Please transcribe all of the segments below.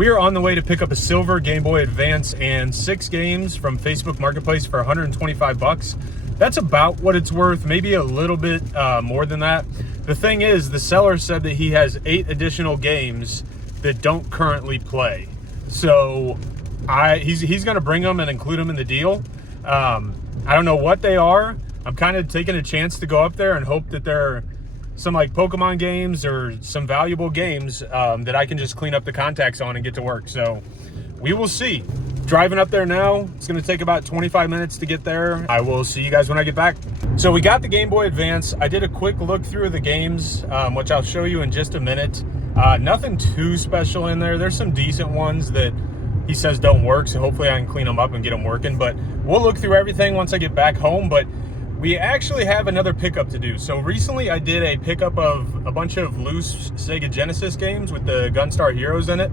We are on the way to pick up a silver Game Boy Advance and 6 games from Facebook Marketplace for 125 bucks. That's about what it's worth, maybe a little bit more than that. The thing is, the seller said that he has 8 additional games that don't currently play. So he's going to bring them and include them in the deal. I don't know what they are. I'm kind of taking a chance to go up there and hope that they're some like Pokemon games or some valuable games that I can just clean up the contacts on and get to work. So we will see. Driving up there now. It's going to take about 25 minutes to get there. I will see you guys when I get back. So we got the Game Boy Advance. I did a quick look through the games, which I'll show you in just a minute. Nothing too special in there. There's some decent ones that he says don't work, so hopefully I can clean them up and get them working. But we'll look through everything once I get back home. But we actually have another pickup to do. So recently I did a pickup of a bunch of loose Sega Genesis games with the Gunstar Heroes in it,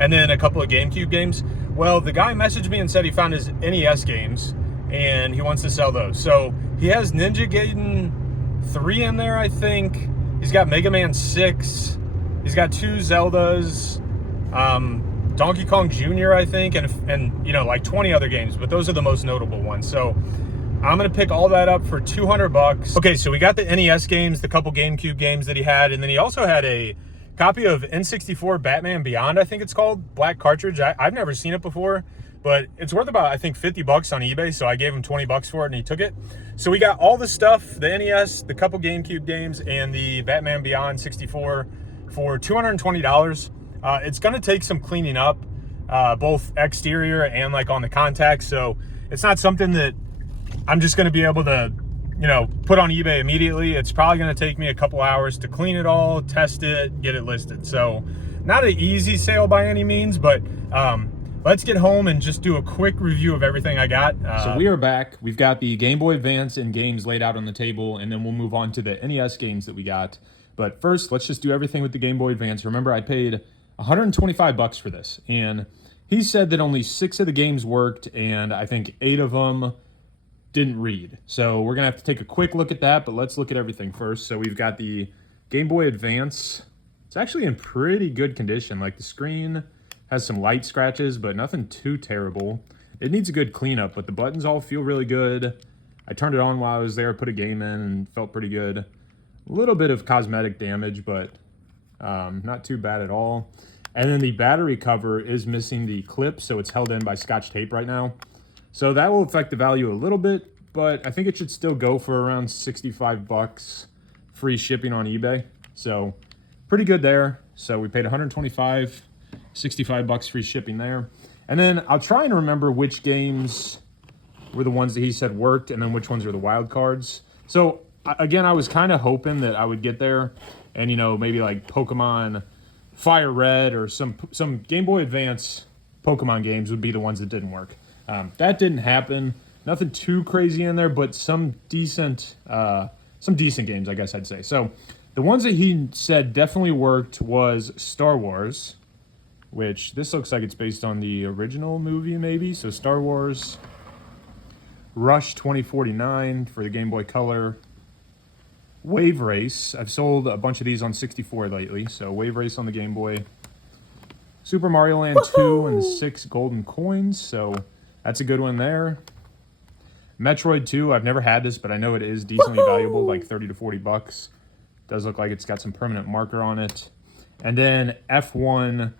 and then a couple of GameCube games. Well, the guy messaged me and said he found his NES games and he wants to sell those. So he has Ninja Gaiden 3 in there, I think. He's got Mega Man 6. He's got 2 Zeldas, Donkey Kong Jr., I think, and you know, like 20 other games, but those are the most notable ones. So I'm going to pick all that up for 200 bucks. Okay, so we got the NES games, the couple GameCube games that he had, and then he also had a copy of N64 Batman Beyond, I think it's called, black cartridge. I've never seen it before, but it's worth about, I think, 50 bucks on eBay, so I gave him 20 bucks for it, and he took it. So we got all the stuff, the NES, the couple GameCube games, and the Batman Beyond 64 for $220. It's going to take some cleaning up, both exterior and like on the contacts, so it's not something that I'm just going to be able to, you know, put on eBay immediately. It's probably going to take me a couple hours to clean it all, test it, get it listed. So not an easy sale by any means, but let's get home and just do a quick review of everything I got. So we are back. We've got the Game Boy Advance and games laid out on the table, and then we'll move on to the NES games that we got. But first, let's just do everything with the Game Boy Advance. Remember, I paid 125 bucks for this, and he said that only 6 of the games worked, and I think 8 of them didn't read. So we're gonna have to take a quick look at that, but let's look at everything first. So we've got the Game Boy Advance. It's actually in pretty good condition. Like, the screen has some light scratches, but nothing too terrible. It needs a good cleanup, but the buttons all feel really good. I turned it on while I was there, put a game in, and felt pretty good. A little bit of cosmetic damage, but not too bad at all. And then the battery cover is missing the clip, so it's held in by Scotch tape right now. So that will affect the value a little bit, but I think it should still go for around 65 bucks, free shipping on eBay. So pretty good there. So we paid 125, 65 bucks free shipping there. And then I'll try and remember which games were the ones that he said worked and then which ones are the wild cards. So again, I was kind of hoping that I would get there and, you know, maybe like Pokemon Fire Red or some Game Boy Advance Pokemon games would be the ones that didn't work. That didn't happen. Nothing too crazy in there, but some decent games, I guess I'd say. So the ones that he said definitely worked was Star Wars, which this looks like it's based on the original movie, maybe. So Star Wars, Rush 2049 for the Game Boy Color, Wave Race. I've sold a bunch of these on 64 lately, so Wave Race on the Game Boy. Super Mario Land 2 and the 6 golden coins, so that's a good one there. Metroid 2, I've never had this, but I know it is decently valuable, like 30 to 40 bucks. Does look like it's got some permanent marker on it. And then F1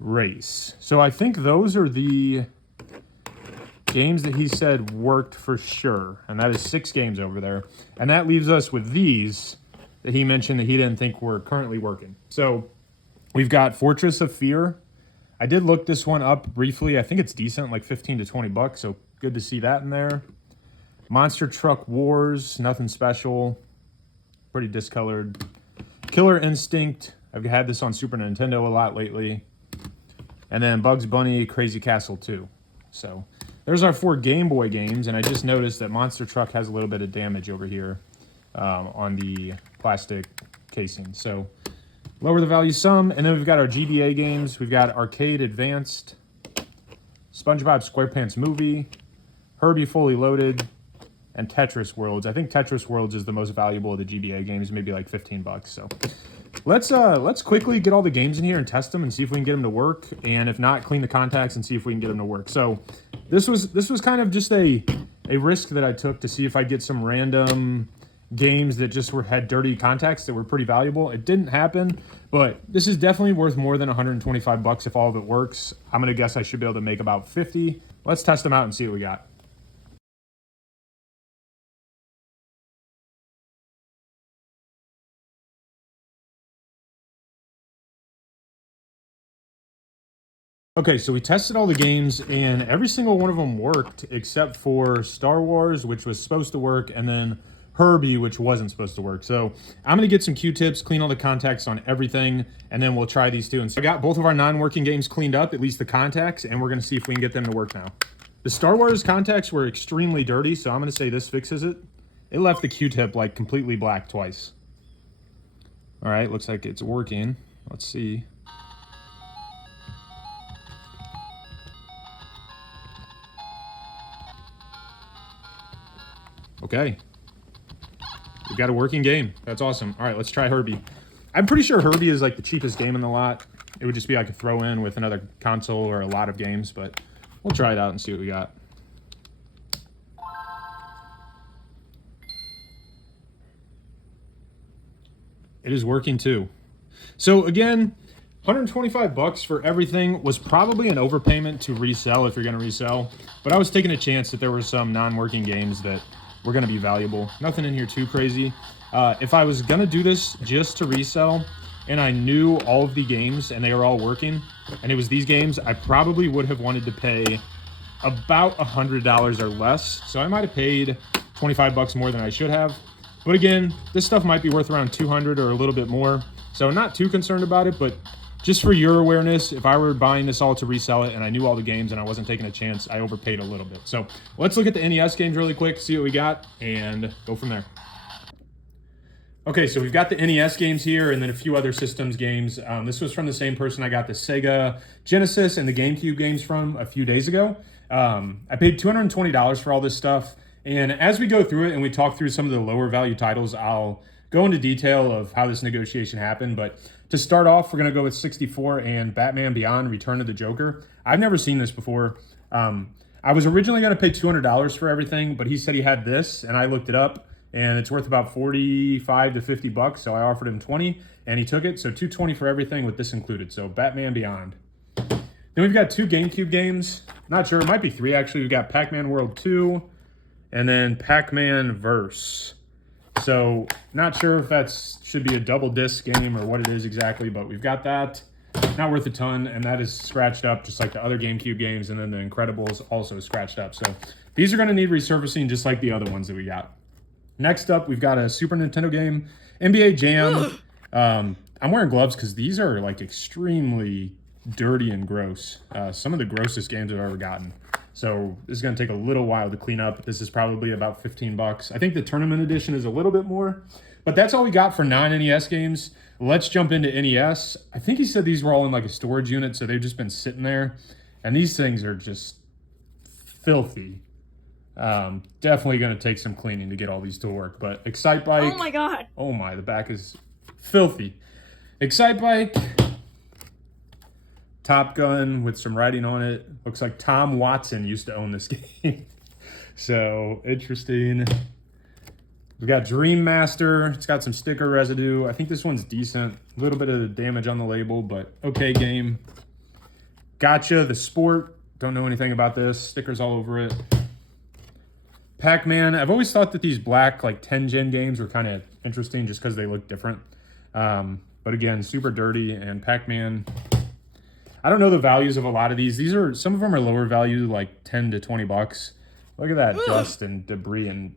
Race. So I think those are the games that he said worked for sure. And that is 6 games over there. And that leaves us with these that he mentioned that he didn't think were currently working. So we've got Fortress of Fear. I did look this one up briefly. I think it's decent, like 15 to 20 bucks, so good to see that in there. Monster Truck Wars, nothing special. Pretty discolored. Killer Instinct. I've had this on Super Nintendo a lot lately. And then Bugs Bunny Crazy Castle 2. So there's our 4 Game Boy games, and I just noticed that Monster Truck has a little bit of damage over here on the plastic casing. So lower the value some, and then we've got our GBA games. We've got Arcade Advanced, SpongeBob SquarePants Movie, Herbie Fully Loaded, and Tetris Worlds. I think Tetris Worlds is the most valuable of the GBA games, maybe like 15 bucks. So Let's quickly get all the games in here and test them and see if we can get them to work. And if not, clean the contacts and see if we can get them to work. So this was kind of just a risk that I took to see if I get some random games that just had dirty contacts that were pretty valuable. It didn't happen, but this is definitely worth more than 125 bucks if all of it works. I'm gonna guess I should be able to make about 50. Let's test them out and see what we got. Okay, so we tested all the games and every single one of them worked except for Star Wars, which was supposed to work, and then Herbie, which wasn't supposed to work. So I'm gonna get some Q-tips, clean all the contacts on everything, and then we'll try these two. And so I got both of our non-working games cleaned up, at least the contacts, and we're gonna see if we can get them to work now. The Star Wars contacts were extremely dirty, so I'm gonna say this fixes it. It left the Q-tip like completely black twice. All right, looks like it's working. Let's see. Okay. We've got a working game. That's awesome. All right, let's try Herbie. I'm pretty sure Herbie is like the cheapest game in the lot. It would just be like a throw in with another console or a lot of games, but we'll try it out and see what we got. It is working too. So again, 125 bucks for everything was probably an overpayment to resell if you're going to resell, but I was taking a chance that there were some non-working games that were going to be valuable. Nothing in here too crazy. If I was going to do this just to resell and I knew all of the games and they were all working and it was these games, I probably would have wanted to pay about $100 or less. So I might have paid 25 bucks more than I should have. But again, this stuff might be worth around 200 or a little bit more. So not too concerned about it, but just for your awareness, if I were buying this all to resell it and I knew all the games and I wasn't taking a chance, I overpaid a little bit. So let's look at the NES games really quick, see what we got, and go from there. Okay, so we've got the NES games here and then a few other systems games. This was from the same person I got the Sega Genesis and the GameCube games from a few days ago. I paid $220 for all this stuff. And as we go through it and we talk through some of the lower value titles, I'll go into detail of how this negotiation happened. But to start off, we're going to go with 64 and Batman Beyond Return of the Joker. I've never seen this before. I was originally going to pay $200 for everything, but he said he had this, and I looked it up, and it's worth about 45 to 50 bucks. So I offered him 20, and he took it. So $220 for everything with this included. So Batman Beyond. Then we've got two GameCube games. Not sure, it might be three actually. We've got Pac-Man World 2 and then Pac-Man Verse. So not sure if that should be a double disc game or what it is exactly, but we've got that. Not worth a ton, and that is scratched up just like the other GameCube games, and then the Incredibles also scratched up. So these are going to need resurfacing just like the other ones that we got. Next up, we've got a Super Nintendo game, NBA Jam. I'm wearing gloves because these are like extremely dirty and gross. Some of the grossest games I've ever gotten. So this is going to take a little while to clean up. This is probably about 15 bucks. I think the tournament edition is a little bit more, but that's all we got for non-NES games. Let's jump into NES. I think he said these were all in like a storage unit, so they've just been sitting there. And these things are just filthy. Definitely going to take some cleaning to get all these to work. But Excite Bike. Oh my god. Oh my, the back is filthy. Excite Bike. Top Gun with some writing on it. Looks like Tom Watson used to own this game. So interesting. We've got Dream Master. It's got some sticker residue. I think this one's decent. A little bit of damage on the label, but okay game. Gotcha, the Sport. Don't know anything about this. Stickers all over it. Pac-Man. I've always thought that these black like 10-gen games were kind of interesting just because they look different. But again, super dirty. And Pac-Man. I don't know the values of a lot of these. Some of them are lower value, like 10 to 20 bucks. Look at that dust and debris and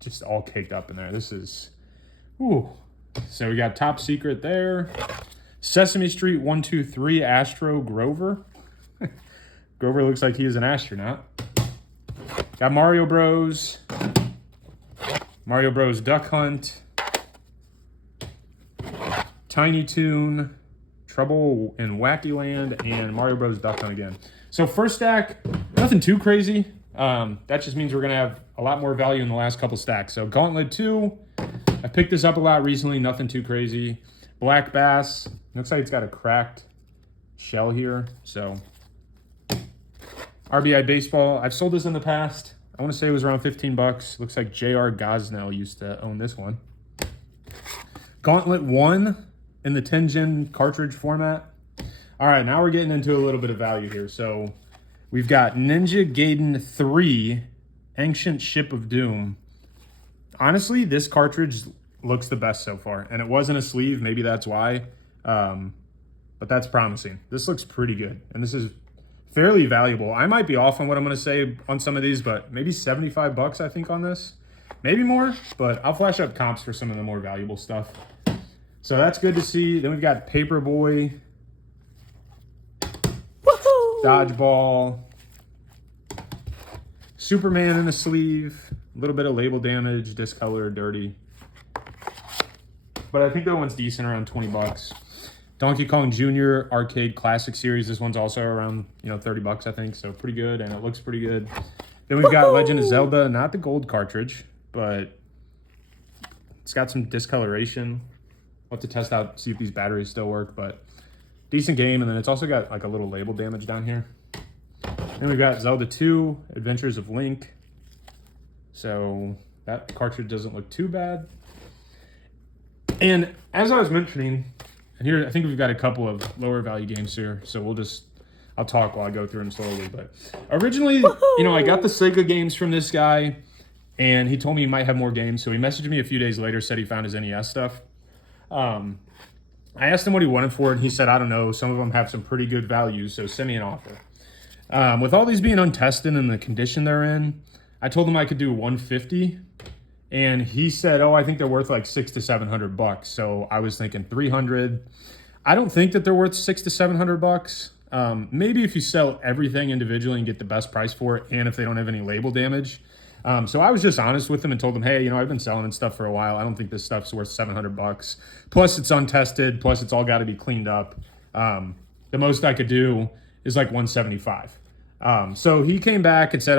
just all caked up in there. This is, ooh. So we got Top Secret there. Sesame Street 1, 2, 3, Astro Grover. Grover looks like he is an astronaut. Got Mario Bros. Mario Bros. Duck Hunt. Tiny Toon. Trouble in Wacky Land, and Mario Bros. Duck Hunt again. So first stack, nothing too crazy. That just means we're going to have a lot more value in the last couple stacks. So Gauntlet 2, I picked this up a lot recently, nothing too crazy. Black Bass. Looks like it's got a cracked shell here. So RBI Baseball. I've sold this in the past. I want to say it was around 15 bucks. Looks like J.R. Gosnell used to own this one. Gauntlet 1 in the 10-gen cartridge format. All right, now we're getting into a little bit of value here. So we've got Ninja Gaiden 3, Ancient Ship of Doom. Honestly, this cartridge looks the best so far. And it wasn't a sleeve, maybe that's why. But that's promising. This looks pretty good. And this is fairly valuable. I might be off on what I'm going to say on some of these, but maybe 75 bucks I think on this. Maybe more, but I'll flash up comps for some of the more valuable stuff. So that's good to see. Then we've got Paperboy, Dodgeball, Superman in a sleeve, a little bit of label damage, discolored, dirty. But I think that one's decent, around 20 bucks. Donkey Kong Jr. Arcade Classic Series. This one's also around, 30 bucks, I think. So pretty good, and it looks pretty good. Then we've got Legend of Zelda, not the gold cartridge, but it's got some discoloration. We'll have to test out, see if these batteries still work, but decent game. And then it's also got like a little label damage down here. Then we've got Zelda 2, Adventures of Link. So that cartridge doesn't look too bad. And as I was mentioning, and here I think we've got a couple of lower value games here, so I'll talk while I go through them slowly. But originally, I got the Sega games from this guy, and he told me he might have more games. So he messaged me a few days later, said he found his NES stuff. I asked him what he wanted for it, and he said, I don't know, some of them have some pretty good values, so send me an offer. With all these being untested and the condition they're in, I told him I could do 150, and he said, oh, I think they're worth like $600 to $700. So I was thinking 300. I don't think that they're worth $600 to $700. Maybe if you sell everything individually and get the best price for it, and if they don't have any label damage. So I was just honest with him and told him, hey, I've been selling and stuff for a while. I don't think this stuff's worth $700. Plus it's untested. Plus it's all got to be cleaned up. The most I could do is like 175. So he came back and said,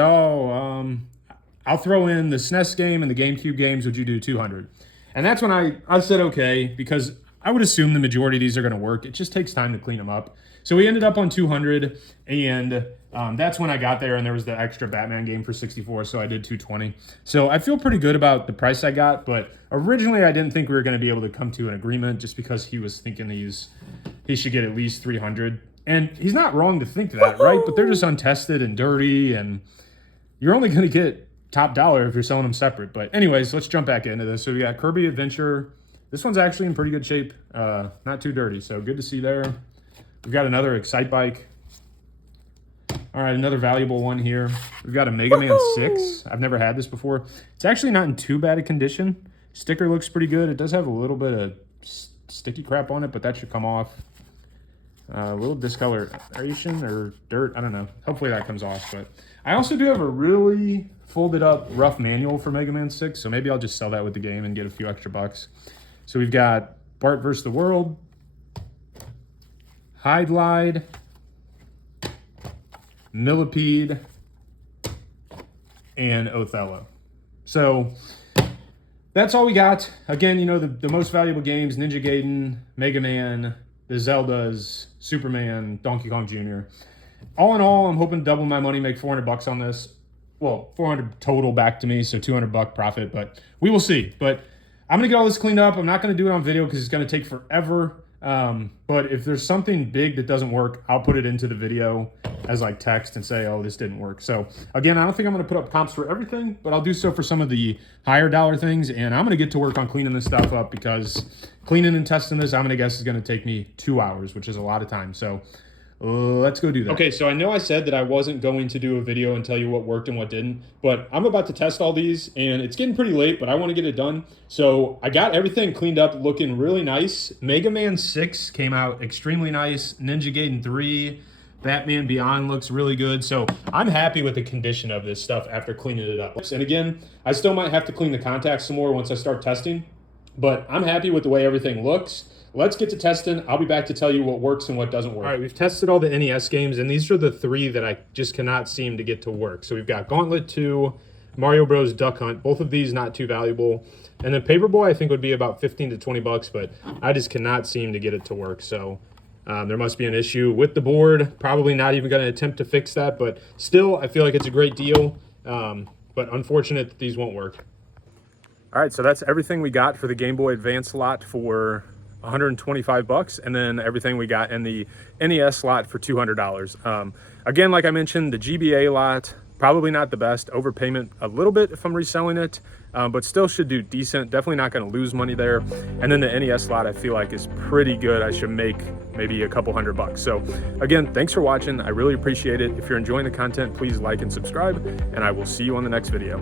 I'll throw in the SNES game and the GameCube games. Would you do 200? And that's when I said, okay, because I would assume the majority of these are going to work. It just takes time to clean them up. So we ended up on 200, and that's when I got there, and there was the extra Batman game for 64, so I did 220. So I feel pretty good about the price I got, but originally I didn't think we were going to be able to come to an agreement just because he was thinking he should get at least 300. And he's not wrong to think that, right? But they're just untested and dirty, and you're only going to get top dollar if you're selling them separate. But anyways, let's jump back into this. So we got Kirby Adventure. This one's actually in pretty good shape. Not too dirty, so good to see there. We've got another Excite Bike. All right, another valuable one here. We've got a Mega Man 6. I've never had this before. It's actually not in too bad a condition. Sticker looks pretty good. It does have a little bit of sticky crap on it, but that should come off. A little discoloration or dirt, I don't know. Hopefully that comes off. But I also do have a really folded up rough manual for Mega Man 6, so maybe I'll just sell that with the game and get a few extra bucks. So we've got Bart vs. the World, High Glide, Millipede, and Othello. So that's all we got. Again, the most valuable games, Ninja Gaiden, Mega Man, the Zeldas, Superman, Donkey Kong Jr. All in all, I'm hoping to double my money, make 400 bucks on this. Well, 400 total back to me, so 200 buck profit, but we will see. But I'm going to get all this cleaned up. I'm not going to do it on video because it's going to take forever. But if there's something big that doesn't work, I'll put it into the video as like text and say, oh, this didn't work. So again, I don't think I'm going to put up comps for everything, but I'll do so for some of the higher dollar things. And I'm going to get to work on cleaning this stuff up because cleaning and testing this, I'm going to guess is going to take me 2 hours, which is a lot of time. So let's go do that. Okay, so I know I said that I wasn't going to do a video and tell you what worked and what didn't, but I'm about to test all these, and it's getting pretty late, but I want to get it done. So I got everything cleaned up, looking really nice. Mega Man 6 came out extremely nice. Ninja Gaiden 3, Batman Beyond looks really good. So I'm happy with the condition of this stuff after cleaning it up. And again, I still might have to clean the contacts some more once I start testing, but I'm happy with the way everything looks. Let's get to testing. I'll be back to tell you what works and what doesn't work. All right, we've tested all the NES games, and these are the 3 that I just cannot seem to get to work. So we've got Gauntlet 2, Mario Bros. Duck Hunt. Both of these not too valuable. And then Paperboy I think would be about 15 to 20 bucks, but I just cannot seem to get it to work. So there must be an issue with the board. Probably not even going to attempt to fix that, but still I feel like it's a great deal. But unfortunate that these won't work. All right, so that's everything we got for the Game Boy Advance lot for 125 bucks, and then everything we got in the NES lot for $200. Again, like I mentioned, the GBA lot, probably not the best, overpayment a little bit if I'm reselling it, but still should do decent. Definitely not going to lose money there. And then the NES lot I feel like is pretty good. I should make maybe a couple $100. So again, thanks for watching. I really appreciate it. If you're enjoying the content, please like and subscribe, and I will see you on the next video.